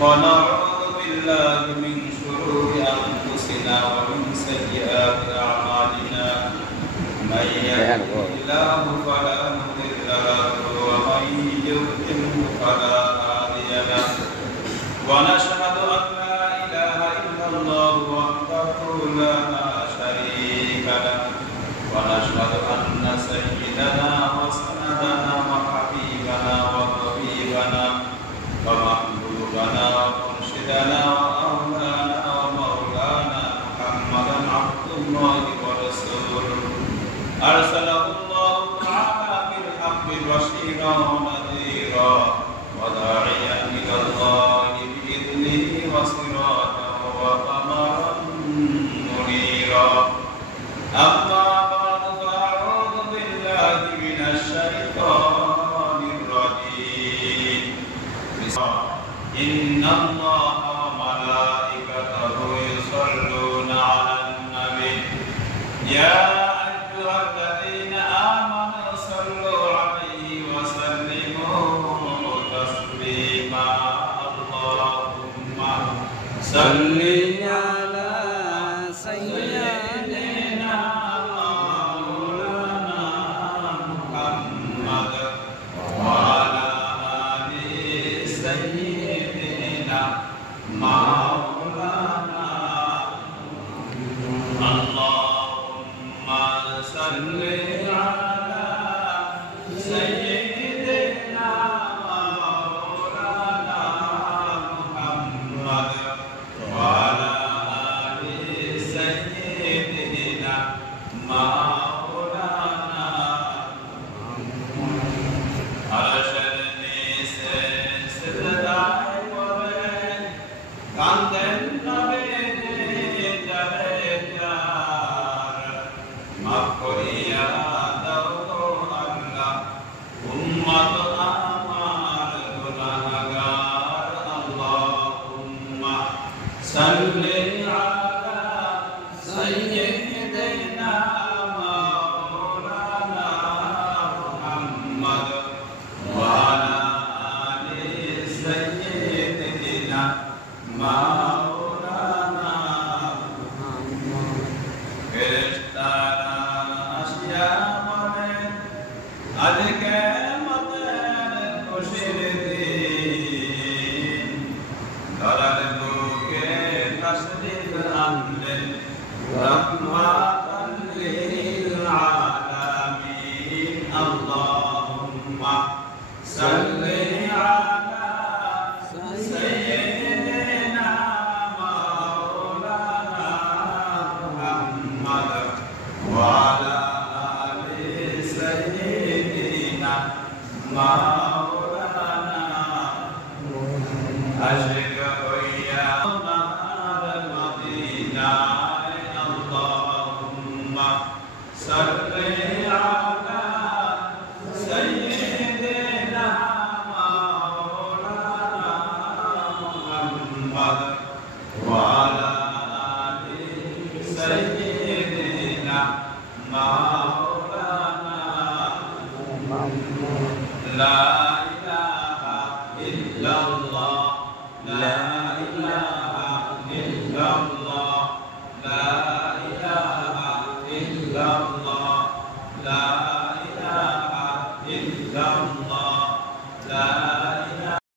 ونعوذ بالله من شرور أنفسنا ومن سيئات أعمالنا من يهده الله فلا مضل له ومن يضلل فلا هادي له ونشهد أن لا إله إلا الله وحده لا شريك له ونشهد أن سيدنا وسندنا وحبيبنا وطبيبنا ومحبوبنا ومرشدنا وأولانا ومولانا محمدا عبد الله ورسوله أرسله الله تعالى بالحق بشيرا ونذيرا وداعيا إلى الله بإذنه وسراجا وقمرا منيرا أما بعد فأعوذ بالله من الشيطان الرجيم إن الله وملائكته يصلون على النبي يا أيها الذين آمنوا صلوا عليه وسلموا تسليما اللهم صل على سيدنا مولانا محمد وعلى آل سيدنا مولانا اللهم صل على سيدنا مولانا محمد وعلى آل سيدنا مولانا أرشدني سيدنا কান্দেন নবী জাহের মাফ করিয়া দাও গো আল্লাহ উম্মত আমার গুনাহগার আল্লাহুম্মা সাল্লি আলা সাইয়্যিদিনা মাওলানা মুহাম্মদ ওয়া আলা আলি সাইয়্যিদিনা মাওলানা ফেরেশতারা আসিয়া বলে আজকে আমাদের খুশির দিন ধরার বুকে তাশরীফ আনলেন রাহমাতাল লিল আলামিন আল্লাহুম্মা সাল্লি আলা সাইয়্যিদিনা মাওলানা মুহাম্মদ ওয়া আলা আলি সাইয়্যিদিনা মাওলানা